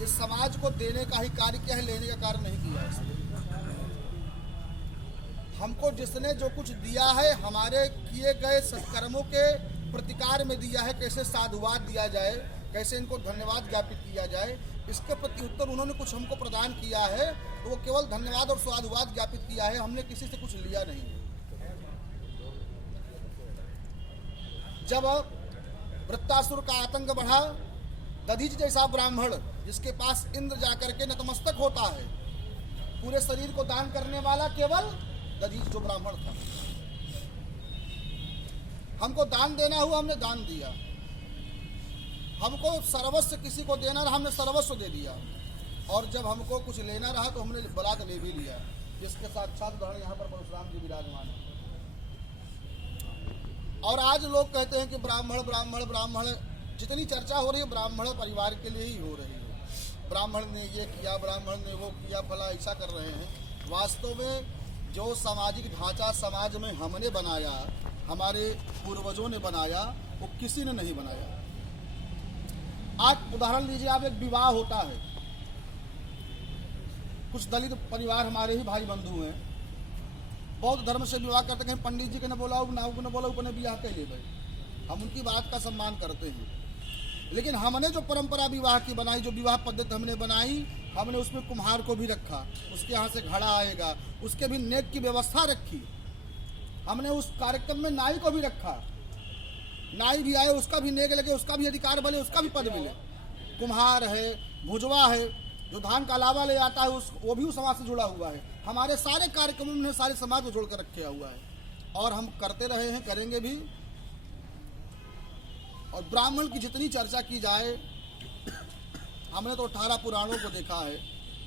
इस समाज को देने का ही कार्य किया है, लेने का कार्य नहीं किया है। हमको जिसने जो कुछ दिया है हमारे किए गए सत्कर्मों के प्रतिकार में दिया है। कैसे साधुवाद दिया जाए, कैसे इनको धन्यवाद ज्ञापित किया जाए, इसके प्रति उत्तर उन्होंने कुछ हमको प्रदान किया है, तो वो केवल धन्यवाद और साधुवाद ज्ञापित किया है। हमने किसी से कुछ लिया नहीं। जब वृत्तासुर का आतंक बढ़ा, दधीच जैसा ब्राह्मण जिसके पास इंद्र जाकर के नतमस्तक होता है, पूरे शरीर को दान करने वाला केवल दधीच जो ब्राह्मण था। हमको दान देना हुआ, हमने दान दिया। हमको सर्वस्व किसी को देना रहा, हमने सर्वस्व दे दिया। और जब हमको कुछ लेना रहा तो हमने बलात् ले भी लिया, जिसके साक्षात उदाहरण यहाँ पर परशुराम जी विराजमान है। और आज लोग कहते हैं कि ब्राह्मण ब्राह्मण ब्राह्मण, जितनी चर्चा हो रही है ब्राह्मण परिवार के लिए ही हो रही है। ब्राह्मण ने ये किया, ब्राह्मण ने वो किया, फला ऐसा कर रहे हैं। वास्तव में जो सामाजिक ढांचा समाज में हमने बनाया, हमारे पूर्वजों ने बनाया, वो किसी ने नहीं बनाया। आज उदाहरण लीजिए, आप एक विवाह होता है, कुछ दलित परिवार हमारे ही भाई बंधु हैं, बौद्ध धर्म से विवाह करते, कहीं पंडित जी के न बोला नाव न बोला अपने विवाह के लिए भाई, हम उनकी बात का सम्मान करते हैं। लेकिन हमने जो परंपरा विवाह की बनाई, जो विवाह पद्धति हमने बनाई, हमने उसमें कुम्हार को भी रखा, उसके यहाँ से घड़ा आएगा, उसके भी नेक की व्यवस्था रखी। हमने उस कार्यक्रम में नाई को भी रखा, नाई भी आए, उसका भी नेक लगे, उसका भी अधिकार बने, उसका भी पद मिले। कुम्हार है, भुजवा है, जो धान का लावा ले आता है, वो भी उस समाज से जुड़ा हुआ है। हमारे सारे कार्यक्रमों में सारे समाज को जोड़कर रखे हुआ है और हम करते रहे हैं, करेंगे भी। और ब्राह्मण की जितनी चर्चा की जाए, हमने तो 18 पुराणों को देखा है,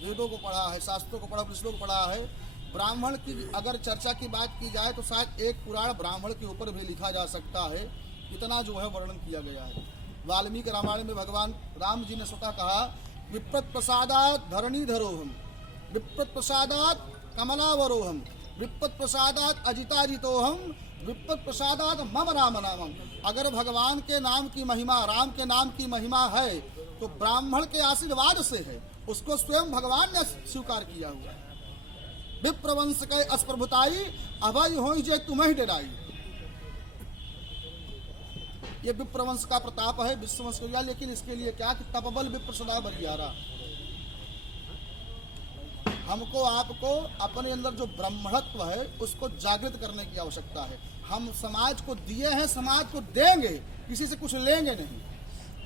वेदों को पढ़ा है, शास्त्रों को पढ़ा, पुस्तकों को पढ़ा है। ब्राह्मण की अगर चर्चा की बात की जाए तो शायद एक पुराण ब्राह्मण के ऊपर भी लिखा जा सकता है, इतना जो है वर्णन किया गया है। वाल्मीकि रामायण में भगवान राम जी ने स्वतः कहा, विप्रत प्रसादात धरणीधरोहम, विप्रत प्रसादात कमलावरोहम, विप्रत प्रसादात अजिताजितोहम, विप्रत प्रसादात मम राम नामम। अगर भगवान के नाम की महिमा, राम के नाम की महिमा है तो ब्राह्मण के आशीर्वाद से है, उसको स्वयं भगवान ने स्वीकार किया हुआ है। विप्रवंश के अस्प्रभुताई, अभय हो जे तुम्हें डराई। ये विप्रवंश का प्रताप है, विश्ववंश को। लेकिन इसके लिए क्या कि तपबल विप्र सदा बलियारा। हमको आपको अपने अंदर जो ब्राह्मणत्व है उसको जागृत करने की आवश्यकता है। हम समाज को दिए हैं, समाज को देंगे, किसी से कुछ लेंगे नहीं।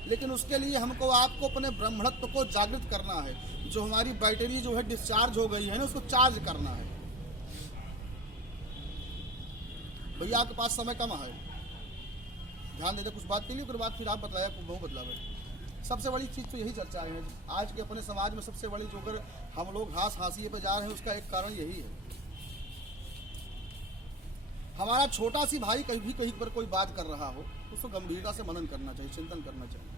लेकिन उसके लिए हमको आपको अपने ब्राह्मणत्व को जागृत करना है। जो हमारी बैटरी जो है डिस्चार्ज हो गई है ना, उसको चार्ज करना है। भैया आपके पास समय कम है, ध्यान दे दे कुछ बात के लिए, फिर बात फिर आप बतलाया बहुत बदलाव। सबसे बड़ी चीज़ तो यही चर्चा है आज के अपने समाज में। सबसे बड़ी जो अगर हम लोग हाशिए पे जा रहे हैं, उसका एक कारण यही है। हमारा छोटा सी भाई कहीं पर कोई बात कर रहा हो तो उसको गंभीरता से मनन करना चाहिए, चिंतन करना चाहिए।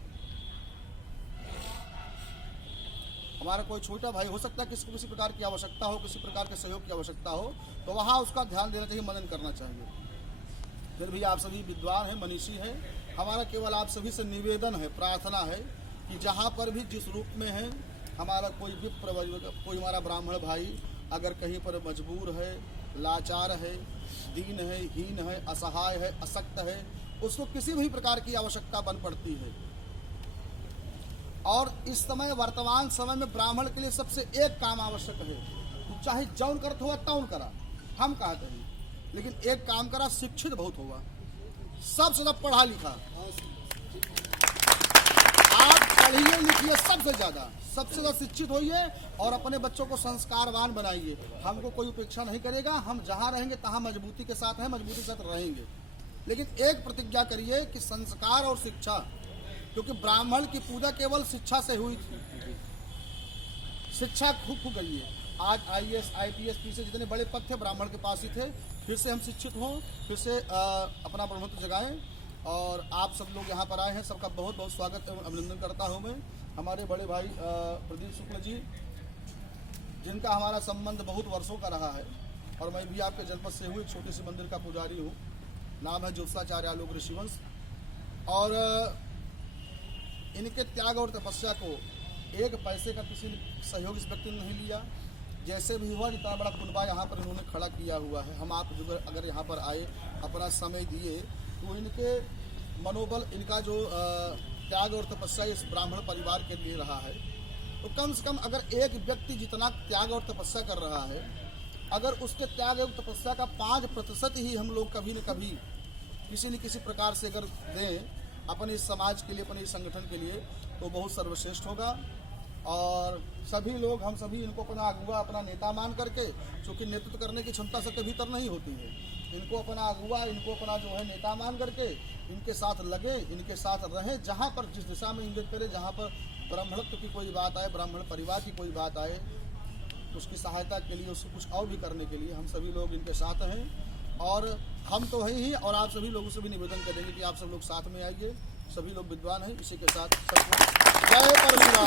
हमारा कोई छोटा भाई हो सकता है किसी किसी प्रकार की आवश्यकता हो, किसी प्रकार के सहयोग की आवश्यकता हो, तो वहाँ उसका ध्यान देना चाहिए, मनन करना चाहिए। फिर भी आप सभी विद्वान हैं, मनीषी हैं, हमारा केवल आप सभी से निवेदन है, प्रार्थना है कि जहाँ पर भी जिस रूप में है, हमारा कोई विप्र, कोई हमारा ब्राह्मण भाई अगर कहीं पर मजबूर है, लाचार है, दीन है, हीन है, असहाय है, असक्त है, उसको किसी भी प्रकार की आवश्यकता बन पड़ती है। और इस समय वर्तमान समय में ब्राह्मण के लिए सबसे एक काम आवश्यक है, तो चाहे जौन करत हुआ तौन करा, हम कहते हैं, लेकिन एक काम करा, शिक्षित बहुत हुआ, सबसे ज्यादा पढ़ा लिखा। आप पढ़िए लिखिए, सबसे ज्यादा शिक्षित होइए और अपने बच्चों को संस्कारवान बनाइए। हमको कोई उपेक्षा नहीं करेगा, हम जहाँ रहेंगे तहाँ मजबूती के साथ हैं, मजबूती के साथ रहेंगे। लेकिन एक प्रतिज्ञा करिए कि संस्कार और शिक्षा, क्योंकि ब्राह्मण की पूजा केवल शिक्षा से हुई थी, शिक्षा खूब गई है। आज IAS IPS पीछे जितने बड़े पद थे ब्राह्मण के पास ही थे। फिर से हम शिक्षित हों, फिर से अपना ब्रह्मत्व जगाएं। और आप सब लोग यहाँ पर आए हैं, सबका बहुत बहुत स्वागत एवं अभिनंदन करता हूँ मैं। हमारे बड़े भाई प्रदीप शुक्ल जी, जिनका हमारा संबंध बहुत वर्षों का रहा है, और मैं भी आपके जनपद से हूँ, एक छोटे से मंदिर का पुजारी हूँ। नाम है ज्योत्साचार्य आलोक ऋषिवंश। और इनके त्याग और तपस्या को एक पैसे का किसी सहयोग इस व्यक्ति ने नहीं लिया। जैसे भी हुआ, जितना बड़ा कुनबा यहाँ पर इन्होंने खड़ा किया हुआ है, हम आप जो अगर यहाँ पर आए, अपना समय दिए, तो इनके मनोबल, इनका जो त्याग और तपस्या इस ब्राह्मण परिवार के लिए रहा है। तो कम से कम अगर एक व्यक्ति जितना त्याग और तपस्या कर रहा है, अगर उसके त्याग और तपस्या का 5% ही हम लोग कभी न कभी किसी न किसी प्रकार से अगर दें अपने इस समाज के लिए, अपने इस संगठन के लिए, तो बहुत सर्वश्रेष्ठ होगा। और सभी लोग, हम सभी इनको अपना अगुआ, अपना नेता मान करके, क्योंकि नेतृत्व करने की क्षमता सबके भीतर नहीं होती है, इनको अपना अगुआ, इनको अपना जो है नेता मान करके इनके साथ लगे, इनके साथ रहें। जहाँ पर जिस दिशा में इंगित करें, जहाँ पर ब्राह्मणत्व की कोई बात आए, ब्राह्मण परिवार की कोई बात आए, उसकी सहायता के लिए, उसको कुछ और भी करने के लिए हम सभी लोग इनके साथ हैं। और हम तो हैं ही, और आप सभी लोगों से भी निवेदन करेंगे कि आप सब लोग साथ में आइए। सभी लोग विद्वान हैं। इसी के साथ जय परशुराम।